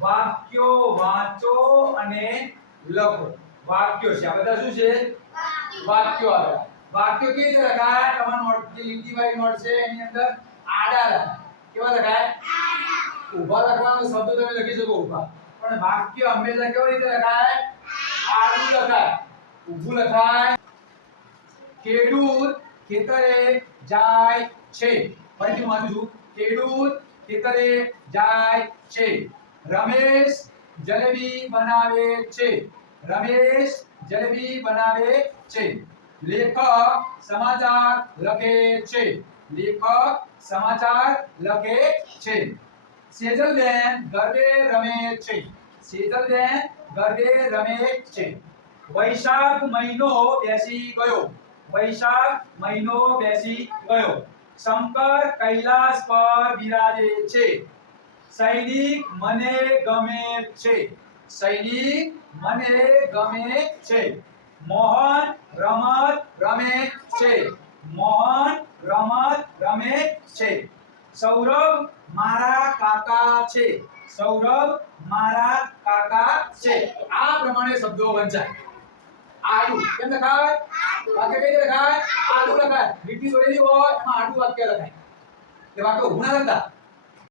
વાક્યો વાંચો અને લખો. વાક્યો છે. આ બધા શું છે? વાક્યો આવે. વાક્યો કેવી રીતે લખાય તમારો નોટ જે લીટી વાળી નોટ છે એની અંદર આડા કેવા લખાય ઊભા લખવાનો શબ્દ તમે લખી શકો ઊભા. પણ વાક્ય હંમેશા કેવી રીતે લખાય આડું લખાય. ઊભું લખાય. ખેડૂત ખેતરે જાય છે. ફરીથી વાંચું છું. ખેડૂત ખેતરે જાય છે. રમેશ જલેબી બનાવે છે. રમેશ જલેબી બનાવે છે. લેખક સમાચાર લખે છે. લેખક સમાચાર લખે છે. સેજલબેન ગરબે રમે છે. સેજલબેન ગરબે રમે છે. વૈશાખ મહિનો બેસી ગયો. વૈશાખ મહિનો બેસી ગયો. શંકર કૈલાસ પર બિરાજે છે. સૈનિક મને ગમે છે. સૈનિક મને ગમે છે. મોહન રમત રમે છે. મોહન રમત રમે છે. સૌરભ મારા કાકા છે. સૌરભ મારા કાકા છે. આ પ્રમાણે શબ્દો વંચાય. આડું કેમ લખાય? વાક્ય કઈ રીતે લખાય? આડું લખાય. લીટી દોરેલી હોય એમાં આડું વાક્ય લખાય. તે વાક્ય ના લખતા